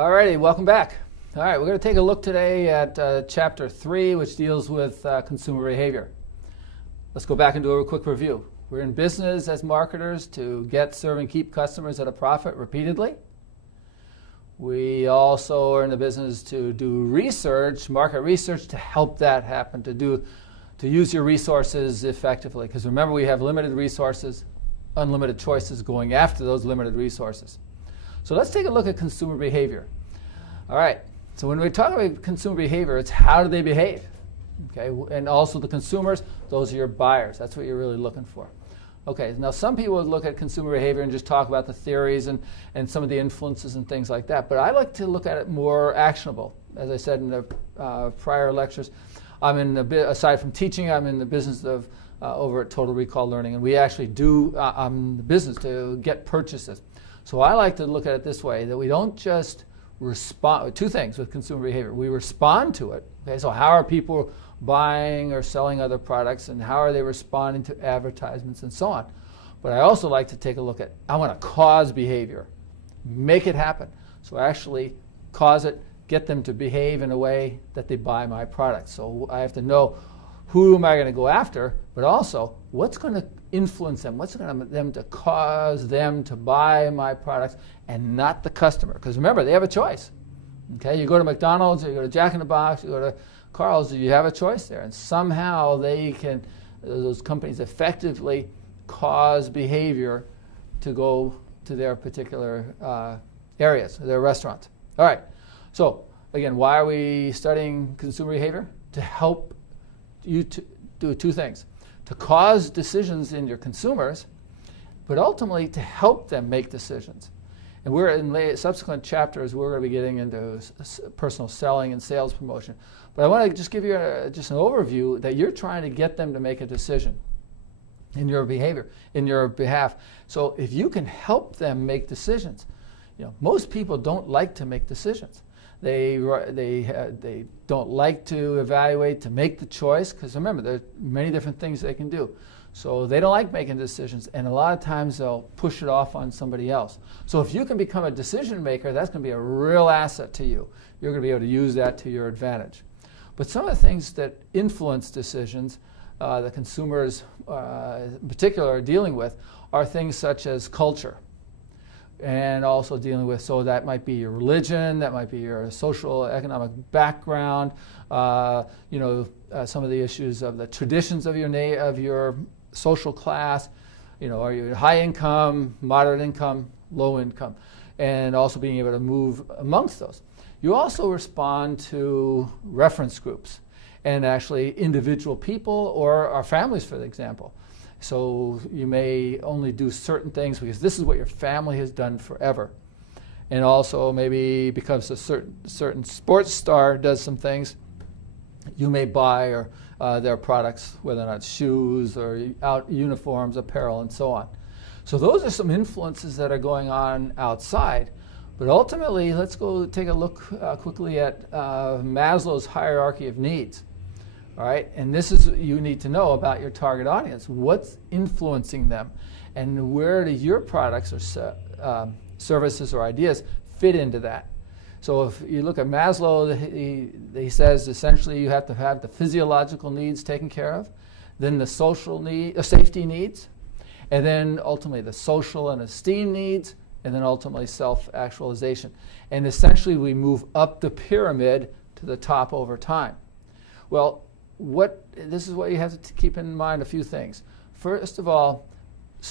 Alrighty, welcome back. All right, we're going to take a look today at Chapter 3, which deals with consumer behavior. Let's go back and do a quick review. We're in business as marketers to get, serve, and keep customers at a profit repeatedly. We also are in the business to do research, market research, to help that happen, to use your resources effectively. Because remember, we have limited resources, unlimited choices going after those limited resources. So let's take a look at consumer behavior. All right, so when we talk about consumer behavior, it's how do they behave? Okay, and also the consumers, those are your buyers. That's what you're really looking for. Okay, now some people would look at consumer behavior and just talk about the theories and some of the influences and things like that. But I like to look at it more actionable. As I said in the prior lectures, aside from teaching, I'm in the business of over at Total Recall Learning, and we actually do, I'm in the business to get purchases. So I like to look at it this way, that we don't just respond, two things with consumer behavior. We respond to it. Okay, so how are people buying or selling other products, and how are they responding to advertisements and so on? But I also like to take a look at, I want to cause behavior, make it happen. So actually cause it, get them to behave in a way that they buy my product. So I have to know who am I going to go after, but also what's going to influence them, what's going to cause them to buy my products and not the customer. Because remember, they have a choice. Okay, you go to McDonald's, or you go to Jack in the Box, you go to Carl's, you have a choice there. And somehow those companies effectively cause behavior to go to their particular areas, their restaurants. All right, so again, why are we studying consumer behavior? To help you to do two things. To cause decisions in your consumers, but ultimately to help them make decisions. And we're in subsequent chapters, we're going to be getting into personal selling and sales promotion. But I want to just give you just an overview that you're trying to get them to make a decision in your behavior, in your behalf. So if you can help them make decisions, most people don't like to make decisions. They don't like to evaluate, to make the choice, because remember, there are many different things they can do. So they don't like making decisions, and a lot of times they'll push it off on somebody else. So if you can become a decision maker, that's going to be a real asset to you. You're going to be able to use that to your advantage. But some of the things that influence decisions, the consumers in particular are dealing with, are things such as culture. And also dealing with, so that might be your religion, that might be your social, economic background, some of the issues of the traditions of your social class, are you high income, moderate income, low income, and also being able to move amongst those. You also respond to reference groups and actually individual people or our families, for example. So you may only do certain things because this is what your family has done forever. And also maybe because a certain sports star does some things, you may buy their products, whether or not shoes or uniforms, apparel, and so on. So those are some influences that are going on outside. But ultimately, let's go take a look quickly at Maslow's hierarchy of needs. All right, and this is you need to know about your target audience. What's influencing them, and where do your products or services or ideas fit into that? So if you look at Maslow, he says essentially you have to have the physiological needs taken care of, then the social safety needs, and then ultimately the social and esteem needs, and then ultimately self-actualization. And essentially we move up the pyramid to the top over time. Well, this is what you have to keep in mind, a few things. First of all,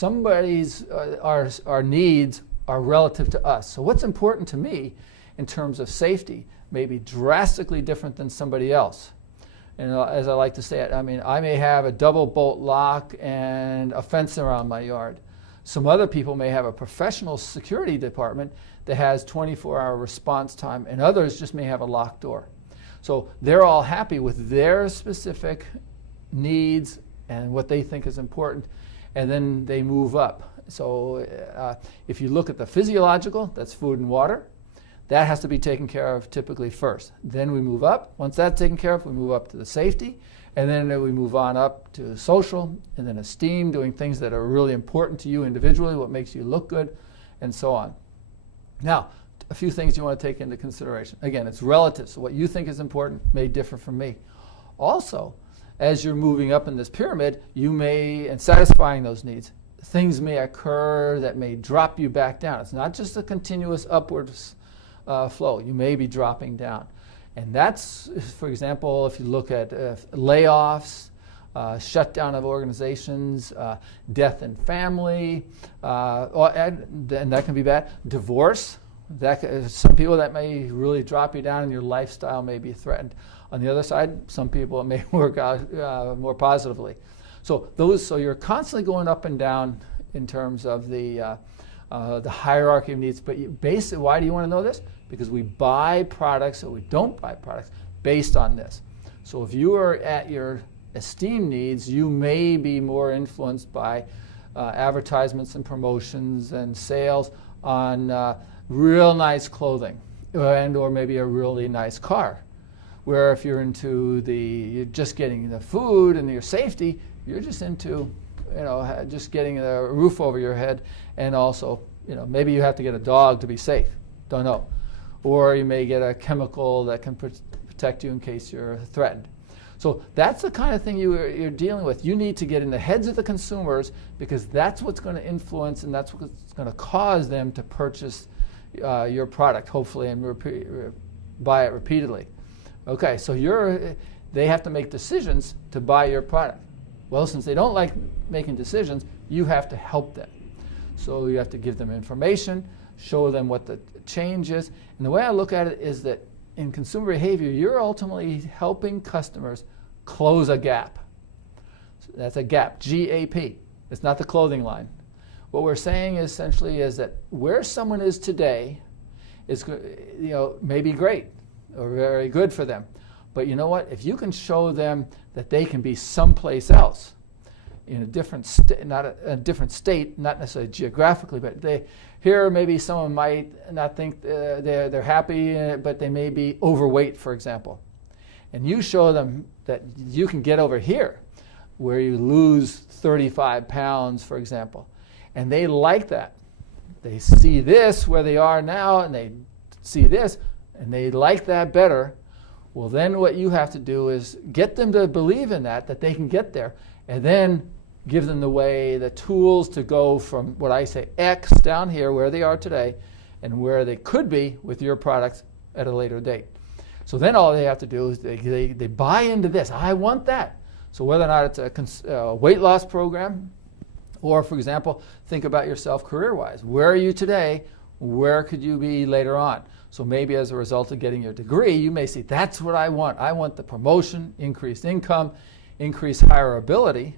our needs are relative to us. So what's important to me in terms of safety may be drastically different than somebody else. And as I like to say it, I may have a double bolt lock and a fence around my yard. Some other people may have a professional security department that has 24-hour response time, and others just may have a locked door. So they're all happy with their specific needs and what they think is important, and then they move up. So if you look at the physiological, that's food and water, that has to be taken care of typically first. Then we move up. Once that's taken care of, we move up to the safety, and then we move on up to social, and then esteem, doing things that are really important to you individually, what makes you look good, and so on. Now, a few things you want to take into consideration. Again, it's relative, so what you think is important may differ from me. Also, as you're moving up in this pyramid, you may, and satisfying those needs, things may occur that may drop you back down. It's not just a continuous upwards flow. You may be dropping down. And that's, for example, if you look at layoffs, shutdown of organizations, death in family, and that can be bad. Divorce, some people that may really drop you down and your lifestyle may be threatened. On the other side, some people it may work out more positively. So you're constantly going up and down in terms of the hierarchy of needs. But basically, why do you want to know this? Because we buy products or we don't buy products based on this. So if you are at your esteem needs, you may be more influenced by advertisements and promotions and sales on real nice clothing and or maybe a really nice car. Where if you're into you're just getting the food and your safety, you're just into, just getting a roof over your head, and also, maybe you have to get a dog to be safe. Don't know. Or you may get a chemical that can protect you in case you're threatened. So that's the kind of thing you're dealing with. You need to get in the heads of the consumers, because that's what's going to influence and that's what's going to cause them to purchase your product, hopefully, and buy it repeatedly. Okay, so they have to make decisions to buy your product. Well, since they don't like making decisions, you have to help them. So you have to give them information, show them what the change is. And the way I look at it is that in consumer behavior, you're ultimately helping customers close a gap. So that's a gap, G-A-P. It's not the clothing line. What we're saying essentially is that where someone is today is, may be great or very good for them. But you know what? If you can show them that they can be someplace else, in a different state, not necessarily geographically, but here maybe someone might not think they're happy, but they may be overweight, for example. And you show them that you can get over here, where you lose 35 pounds, for example. And they like that. They see this where they are now, and they see this, and they like that better. Well, then what you have to do is get them to believe in that they can get there, and then give them the tools to go from what I say X down here, where they are today, and where they could be with your products at a later date. So then all they have to do is they buy into this. I want that. So whether or not it's a weight loss program, or, for example, think about yourself career-wise. Where are you today? Where could you be later on? So maybe as a result of getting your degree, you may see, that's what I want. I want the promotion, increased income, increased hireability.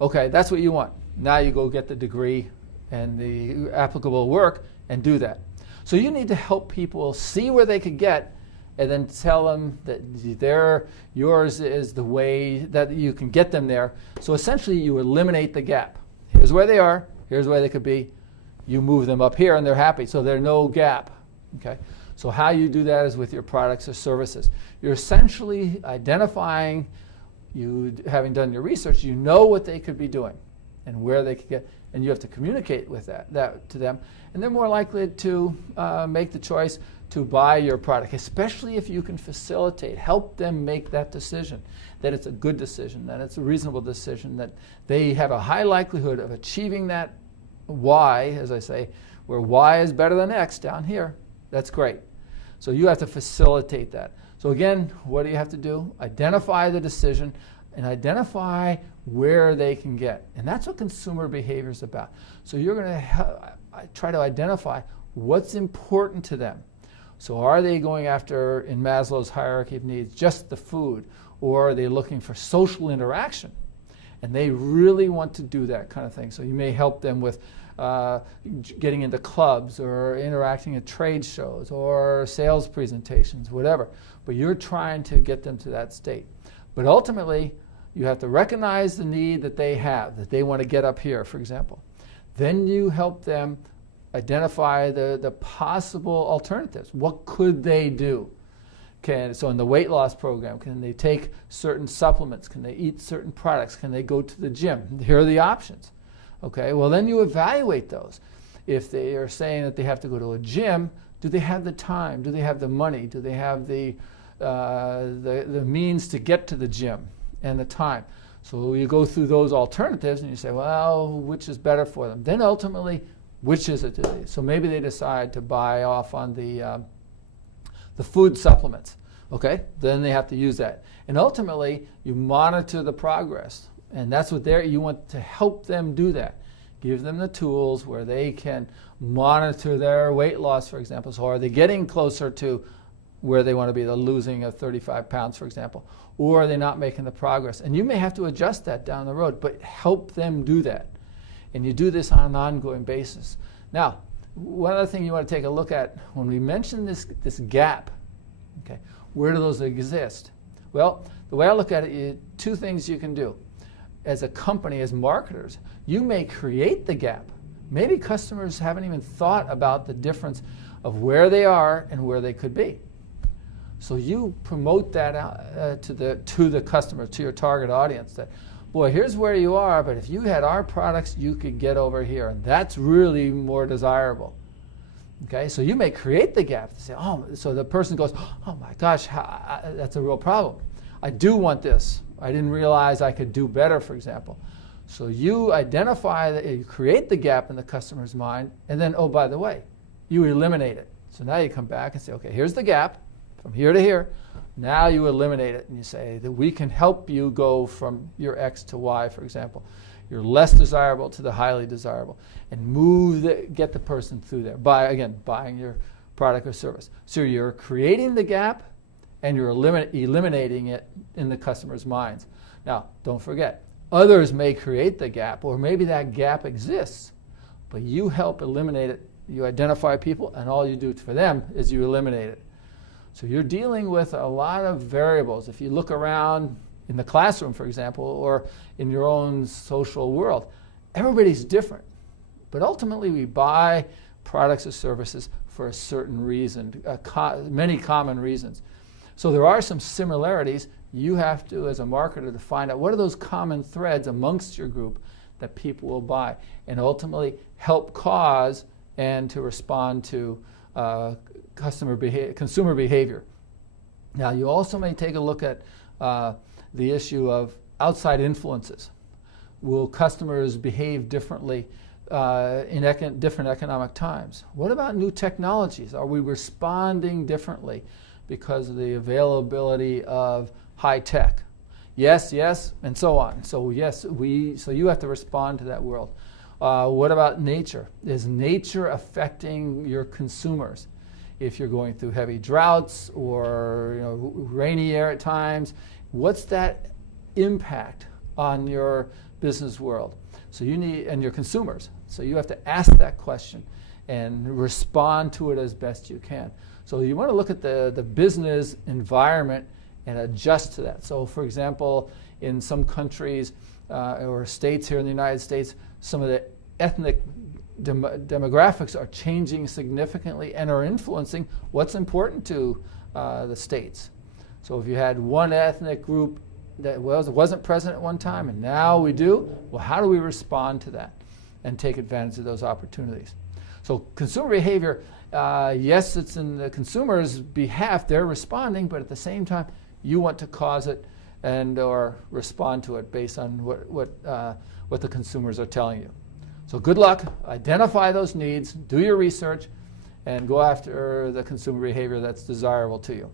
Okay, that's what you want. Now you go get the degree and the applicable work and do that. So you need to help people see where they could get, and then tell them that yours is the way that you can get them there. So essentially you eliminate the gap. Here's where they are, here's where they could be. You move them up here and they're happy, so there's no gap. Okay? So how you do that is with your products or services. You're essentially identifying, you having done your research, you know what they could be doing and where they could get, and you have to communicate with that to them, and they're more likely to make the choice to buy your product, especially if you can facilitate, help them make that decision, that it's a good decision, that it's a reasonable decision, that they have a high likelihood of achieving that Y, as I say, where Y is better than X down here. That's great. So you have to facilitate that. So again, what do you have to do? Identify the decision and identify where they can get. And that's what consumer behavior is about. So you're going to try to identify what's important to them. So are they going after, in Maslow's hierarchy of needs, just the food? Or are they looking for social interaction? And they really want to do that kind of thing. So you may help them with getting into clubs or interacting at trade shows or sales presentations, whatever. But you're trying to get them to that state. But ultimately, you have to recognize the need that they have, that they want to get up here, for example. Then you help them identify the possible alternatives. What could they do? So in the weight loss program, can they take certain supplements? Can they eat certain products? Can they go to the gym? Here are the options. Okay, well then you evaluate those. If they are saying that they have to go to a gym Do they have the time? Do they have the money? Do they have the means to get to the gym and the time? So you go through those alternatives and you say, well, which is better for them? Then ultimately, which is it today? So maybe they decide to buy off on the food supplements. Okay, then they have to use that. And ultimately, you monitor the progress. And that's what you want to help them do that. Give them the tools where they can monitor their weight loss, for example. So are they getting closer to where they want to be, the losing of 35 pounds, for example? Or are they not making the progress? And you may have to adjust that down the road, but help them do that. And you do this on an ongoing basis. Now, one other thing you want to take a look at, when we mention this gap, okay, where do those exist? Well, the way I look at it, two things you can do. As a company, as marketers, you may create the gap. Maybe customers haven't even thought about the difference of where they are and where they could be. So you promote that out to the customer, to your target audience, that, boy, here's where you are, but if you had our products, you could get over here, and that's really more desirable. Okay, so you may create the gap to say, oh, so the person goes, oh my gosh, that's a real problem. I do want this. I didn't realize I could do better, for example. So you identify that, you create the gap in the customer's mind, and then, oh, by the way, you eliminate it. So now you come back and say, okay, here's the gap from here to here. Now you eliminate it, and you say that we can help you go from your X to Y, for example. You're less desirable to the highly desirable, and get the person through there by, buying your product or service. So you're creating the gap, and you're eliminating it in the customer's minds. Now, don't forget, others may create the gap, or maybe that gap exists, but you help eliminate it. You identify people, and all you do for them is you eliminate it. So you're dealing with a lot of variables. If you look around in the classroom, for example, or in your own social world, everybody's different. But ultimately, we buy products or services for a certain reason, many common reasons. So there are some similarities. You have to, as a marketer, to find out what are those common threads amongst your group that people will buy, and ultimately help cause and to respond to consumer behavior. Now, you also may take a look at the issue of outside influences. Will customers behave differently in different economic times? What about new technologies? Are we responding differently because of the availability of high tech? Yes, yes, and so on. So yes, so you have to respond to that world. What about nature? Is nature affecting your consumers? If you're going through heavy droughts or rainy air at times, what's that impact on your business world? So you need, and your consumers. So you have to ask that question and respond to it as best you can. So you want to look at the business environment and adjust to that. So for example, in some countries or states here in the United States, some of the ethnic demographics are changing significantly and are influencing what's important to the states. So if you had one ethnic group that wasn't present at one time and now we do, well, how do we respond to that and take advantage of those opportunities? So consumer behavior, yes, it's in the consumer's behalf, they're responding, but at the same time, you want to cause it and or respond to it based on what the consumers are telling you. So good luck, identify those needs, do your research, and go after the consumer behavior that's desirable to you.